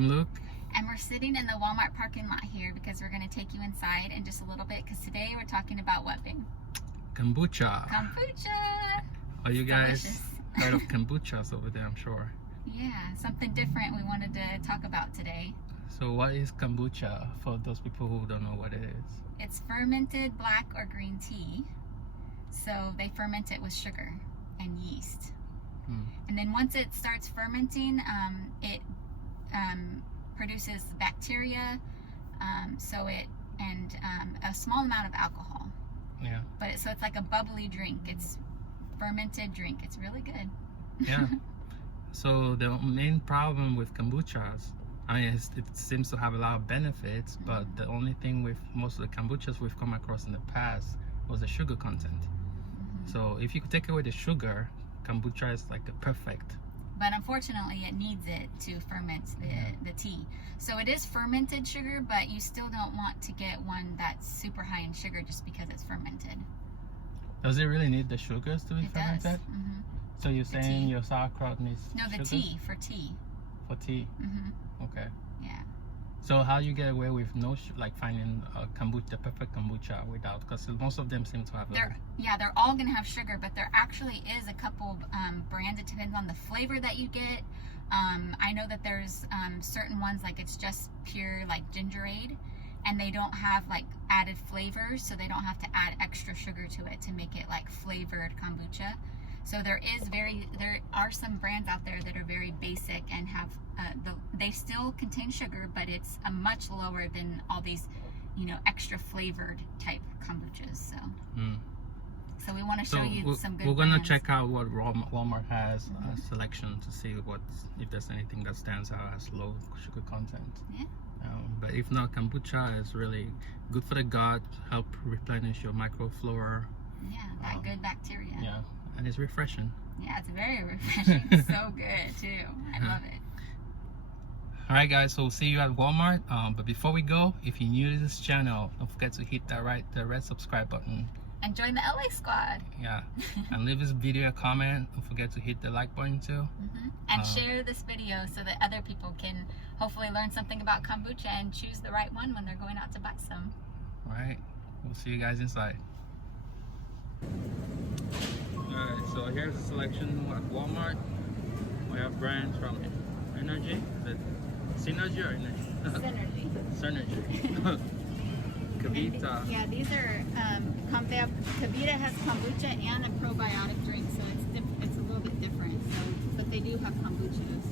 I'm Luke. And we're sitting in the Walmart parking lot here because we're going to take you inside in just a little bit, because today we're talking about what, babe? Kombucha. Kombucha! Are you guys Delicious. heard of kombuchas over there, I'm sure? Yeah, something different we wanted to talk about today. So what is kombucha for those people who don't know what it is? It's fermented black or green tea. So they ferment it with sugar and yeast. And then once it starts fermenting, it produces bacteria, and a small amount of alcohol. Yeah. But so it's like a bubbly drink. It's fermented drink. It's really good. Yeah. So the main problem with kombuchas, it seems to have a lot of benefits, but the only thing with most of the kombuchas we've come across in the past was the sugar content. So if you could take away the sugar, kombucha is like a perfect. But unfortunately, it needs it to ferment the tea. So it is fermented sugar, but you still don't want to get one that's super high in sugar just because it's fermented. Does it really need the sugars to be fermented? Does. So you're saying your sauerkraut needs the sugars? tea, for tea. For tea? Okay. Yeah. So how do you get away with like finding a kombucha, the perfect kombucha without? Because most of them seem to have. They're all gonna have sugar, but there actually is a couple brands. It depends on the flavor that you get. I know that there's certain ones, like it's just pure like gingerade, and they don't have like added flavors, so they don't have to add extra sugar to it to make it like flavored kombucha. So there are some brands out there that are very basic and have they still contain sugar, but it's a much lower than all these, extra flavored type kombuchas. So we want to show you some good. We're gonna brands. check out what Walmart has a selection to see if there's anything that stands out as low sugar content. Yeah. But if not, kombucha is really good for the gut, help replenish your microflora. Yeah, that good bacteria. Yeah, and it's refreshing. Yeah, it's very refreshing. So good too. I love it. Alright guys, so we'll see you at Walmart. But before we go, if you're new to this channel, don't forget to hit the red subscribe button. And join the LA squad. Yeah. And leave this video a comment. Don't forget to hit the like button too. And share this video so that other people can hopefully learn something about kombucha and choose the right one when they're going out to buy some. Alright. We'll see you guys inside. Alright, so here's the selection at Walmart. We have brands from Energy. Synergy or Energy? Synergy. Kavita. Yeah, these are Kavita has kombucha and a probiotic drink, so it's a little bit different. But they do have kombuchas.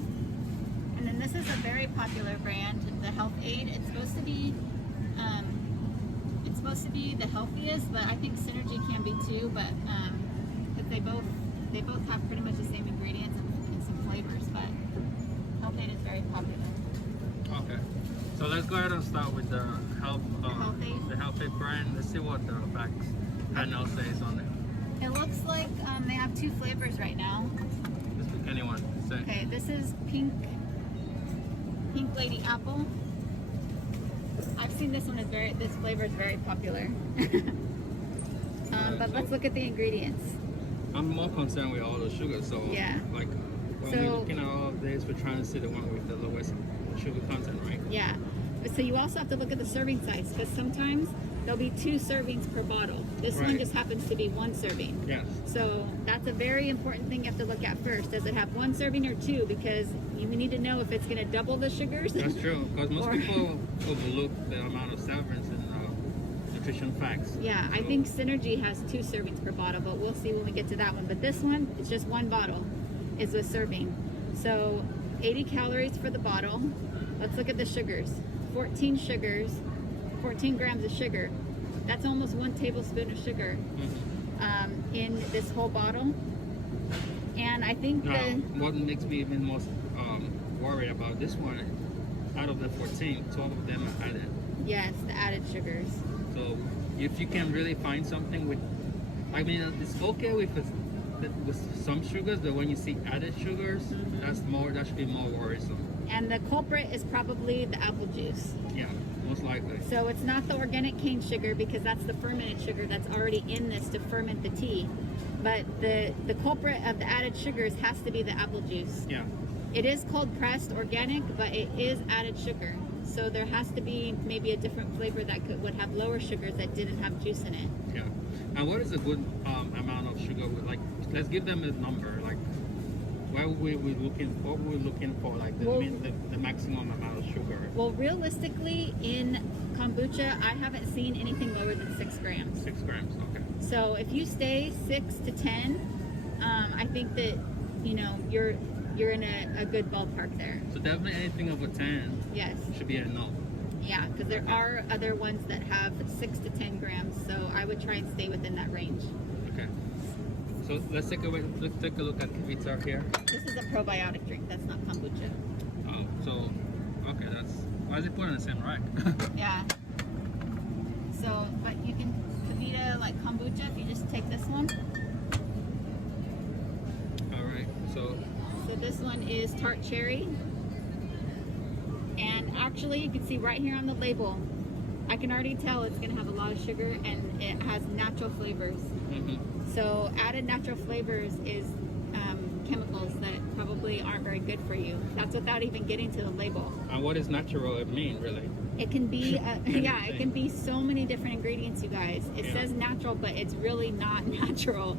And then this is a very popular brand, the Health Aid. It's supposed to be the healthiest, but I think Synergy can be too. But because they both have pretty much the same ingredients and some flavors, but Health Aid is very popular. Okay, so let's go ahead and start with the Health Aid brand. Let's see what the back panel says on it. It looks like they have two flavors right now. Just pick anyone. Okay, this is pink lady apple. I've seen this one this flavor is very popular. But let's look at the ingredients. I'm more concerned with all the sugar, so yeah. Like when we're looking at all of this, we're trying to see the one with the lowest sugar content, right? Yeah. But so you also have to look at the serving size, because sometimes there'll be 2 servings per bottle. This one just happens to be 1 serving. Yes. So that's a very important thing you have to look at first. Does it have 1 serving or 2? Because we need to know if it's going to double the sugars. That's true, because most people overlook the amount of servings in nutrition facts. Yeah, I think Synergy has 2 servings per bottle, but we'll see when we get to that one. But this one, it's just 1 bottle is a serving. So 80 calories for the bottle. Let's look at the sugars. 14 grams of sugar. That's almost 1 tablespoon of sugar in this whole bottle. And I think what makes me even most worried about this one, out of the 14, 12 of them are added. Yes, the added sugars. So if you can really find something with, I mean, it's okay with some sugars, but when you see added sugars, that should be more worrisome. And the culprit is probably the apple juice. Yeah, most likely. So it's not the organic cane sugar, because that's the fermented sugar that's already in this to ferment the tea. But the culprit of the added sugars has to be the apple juice. Yeah. It is cold pressed organic, but it is added sugar. So there has to be maybe a different flavor that would have lower sugars that didn't have juice in it. Yeah. And what is a good amount of sugar? Like, let's give them a number. Like, what were we looking for? What were we looking for? Like the maximum amount of sugar. Well, realistically, in kombucha, I haven't seen anything lower than 6 grams. 6 grams. Okay. So if you stay 6 to 10, I think that you're in a good ballpark there. So definitely anything over 10. Yes. Should be a no. Yeah, because there are other ones that have 6 to 10 grams. So I would try and stay within that range. Okay. So let's take a look at Kavita here. This is a probiotic drink. That's not kombucha. Oh, so okay, why is it put on the same rack? Yeah. So, but you can Kavita like kombucha if you just take this one. All right. So this one is Tart Cherry. And actually, you can see right here on the label, I can already tell it's going to have a lot of sugar and it has natural flavors. So added natural flavors is chemicals that probably aren't very good for you. That's without even getting to the label. And what does natural mean, really? It can be, it can be so many different ingredients, you guys. It says natural, but it's really not natural.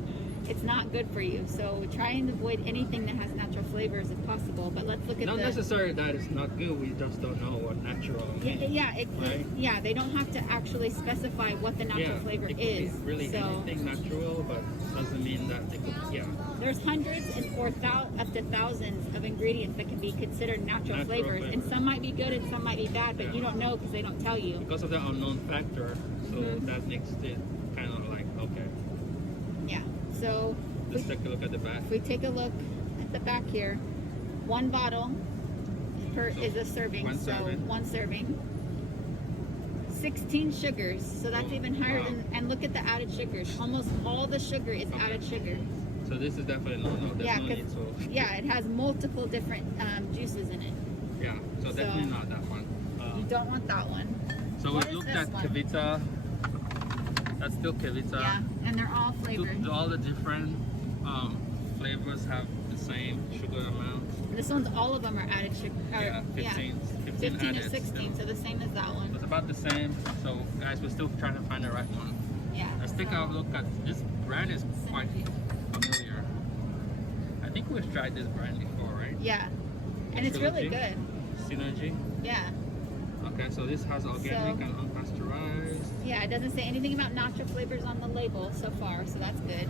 It's not good for you. So try and avoid anything that has natural flavors if possible. But let's look at not necessarily that it's not good. We just don't know what natural means. Yeah, they don't have to actually specify what the natural flavor it could is. Be really anything natural, but doesn't mean that it could. Yeah. There's hundreds or up to thousands of ingredients that can be considered natural flavors, and some might be good and some might be bad, but you don't know because they don't tell you. Because of the unknown factor, so that makes it kind of like okay. Yeah. So let's take a look at the back. If we take a look at the back here, one bottle is a serving. One serving. 16 sugars. So that's even higher than. And look at the added sugars. Almost all the sugar is added sugar. So this is definitely no. Yeah, it has multiple different juices in it. Yeah. So definitely not that one. You don't want that one. So we looked at Kavita. That's still Kavita. Yeah, and they're all flavored. All the different flavors have the same sugar amount. This one's, all of them are added sugar. Yeah, 15 and added 16, so the same as that one. It's about the same. So guys, we're still trying to find the right one. Yeah. Let's take a look at this brand. Is quite familiar. I think we've tried this brand before, right? Yeah, and it's really good. Synergy. Yeah. Okay, so this has organic and unpasteurized. Yeah, it doesn't say anything about natural flavors on the label so far, so that's good.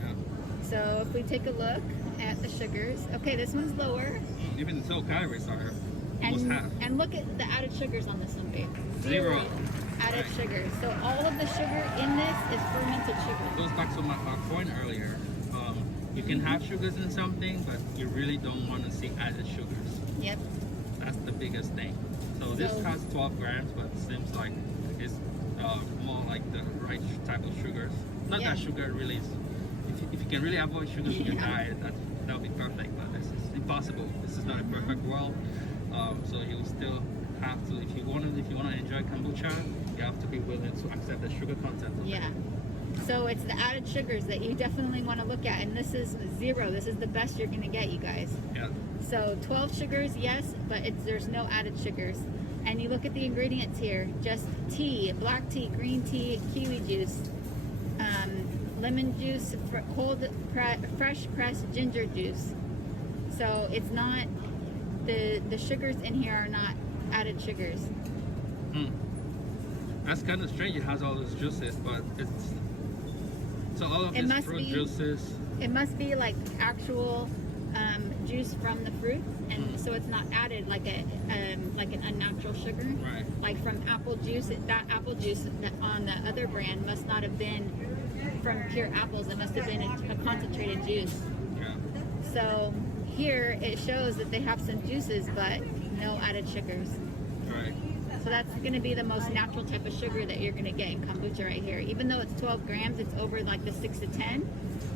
Yeah. So if we take a look at the sugars, okay, this one's lower. Even so, calories are almost half. And look at the added sugars on this one, babe. 0 added sugar. So all of the sugar in this is fermented sugar. It goes back to my point earlier. You can have sugars in something, but you really don't want to see added sugars. Yep. That's the biggest thing. So this has 12 grams, but it seems like it's more like the right type of sugars. Not that sugar really is. If you can really avoid sugars in your diet, that would be perfect. But this is impossible. This is not a perfect world. So you still have to, if you want to enjoy kombucha, you have to be willing to accept the sugar content of it. So it's the added sugars that you definitely want to look at, and this is 0. This is the best you're going to get, you guys. Yeah. So 12 sugars, yes, but there's no added sugars. And you look at the ingredients here, just tea, black tea, green tea, kiwi juice, lemon juice, fresh pressed ginger juice. So it's not, the sugars in here are not added sugars. That's kind of strange. It has all those juices, but it's, so all of these fruit juices. It must be like actual juice from the fruit, and so it's not added like an unnatural sugar. Right. Like from apple juice. That apple juice on the other brand must not have been from pure apples. It must have been a concentrated juice. Yeah. So here it shows that they have some juices, but no added sugars. Right. So that's going to be the most natural type of sugar that you're going to get in kombucha right here. Even though it's 12 grams, it's over like the 6 to 10.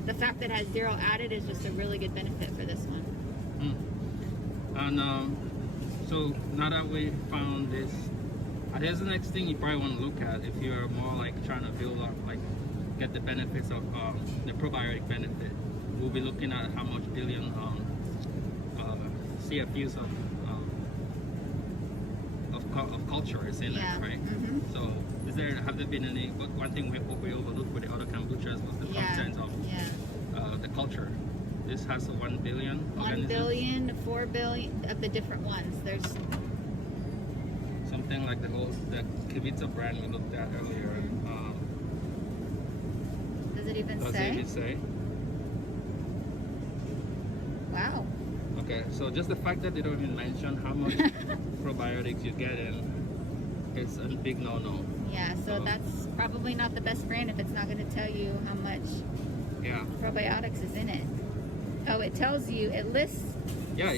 The fact that it has 0 added is just a really good benefit for this one. And so now that we found this, here's the next thing you probably want to look at if you're more like trying to build up, like get the benefits of the probiotic benefit. We'll be looking at how much billion see a fuse of cultures in Yeah. it, right? Mm-hmm. So have there been any, one thing we overlooked with the other kombuchas was the content of the culture. This has 1 billion 1 billion to 4 billion of the different ones. There's something like the Kombucha brand we looked at earlier. Does it even Does say? it even say? Wow. Okay, so just the fact that they don't even mention how much probiotics you get in is a big no-no. Yeah, so that's probably not the best brand if it's not going to tell you how much probiotics is in it. Oh, it tells you, it lists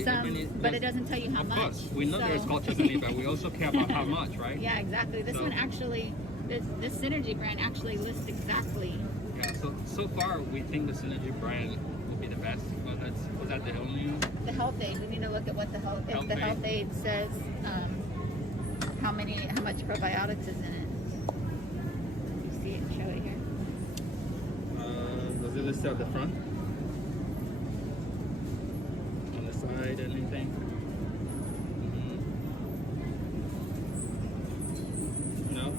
some, but it doesn't tell you how much. Of course, we know there's cultures in it, but we also care about how much, right? Yeah, exactly. This one actually, this Synergy brand actually lists exactly. Yeah, so far we think the Synergy brand will be the best, but was that the only? The Health Aid, we need to look at what the Health Aid says, how much probiotics is in it. You see it, show it here. Does it list out the front? On the side, anything? No?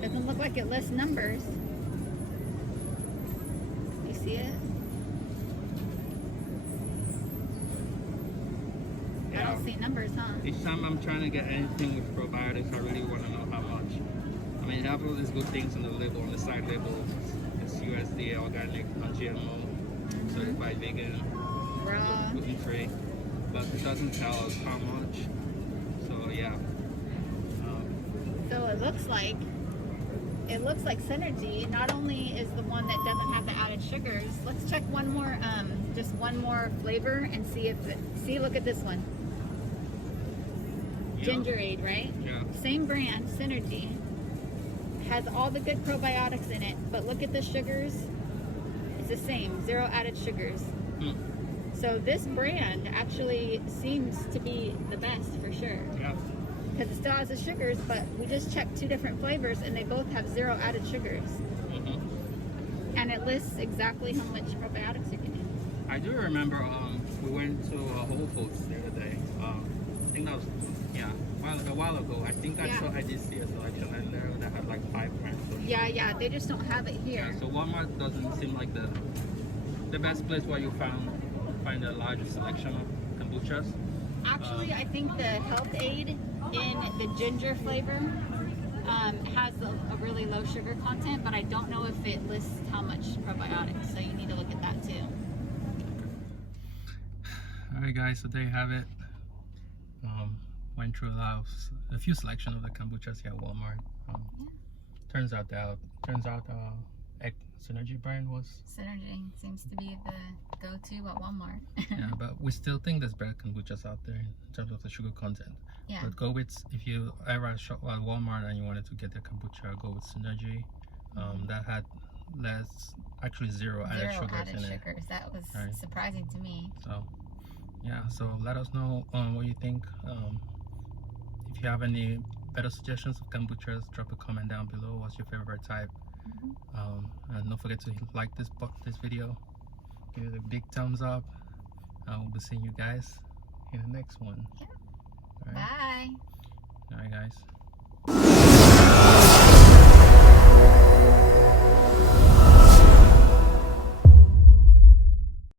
Doesn't look like it lists numbers. You see it? I don't see numbers, huh? Each time I'm trying to get anything with probiotics, I really want to know how much. I mean, they have all these good things on the label, on the side label. It's USDA, organic, non-GMO, certified vegan, Raw, gluten-free, but it doesn't tell us how much. So yeah. So it looks like Synergy not only is the one that doesn't have the added sugars. Let's check one more, just one more flavor and see if look at this one. Ginger Aid, right? Yeah. Same brand, Synergy. Has all the good probiotics in it, but look at the sugars. It's the same, 0 added sugars. So this brand actually seems to be the best for sure. Yeah. Because it still has the sugars, but we just checked 2 different flavors and they both have 0 added sugars. And it lists exactly how much probiotics you're getting. I do remember we went to Whole Foods the other day. I think that was a while ago. I think I did see a selection in there that had like 5 brands. Yeah, they just don't have it here. Yeah, so Walmart doesn't seem like the best place where you find a larger selection of kombuchas. Actually, I think the Health Aid in the ginger flavor has a really low sugar content, but I don't know if it lists how much probiotics, so you need to look at that too. Alright guys, so there you have it. Went through a few selection of the kombuchas here at Walmart. Turns out Synergy brand was. Synergy seems to be the go-to at Walmart. Yeah, but we still think there's better kombuchas out there in terms of the sugar content. Yeah. But go with, if you ever shop at Walmart and you wanted to get the kombucha, go with Synergy. There's actually 0 added sugars in it. That was surprising to me. So yeah, so let us know what you think. If you have any better suggestions of kombuchas, drop a comment down below. What's your favorite type? And don't forget to like this video, give it a big thumbs up. I will be seeing you guys in the next one. Yeah. Bye. All right guys.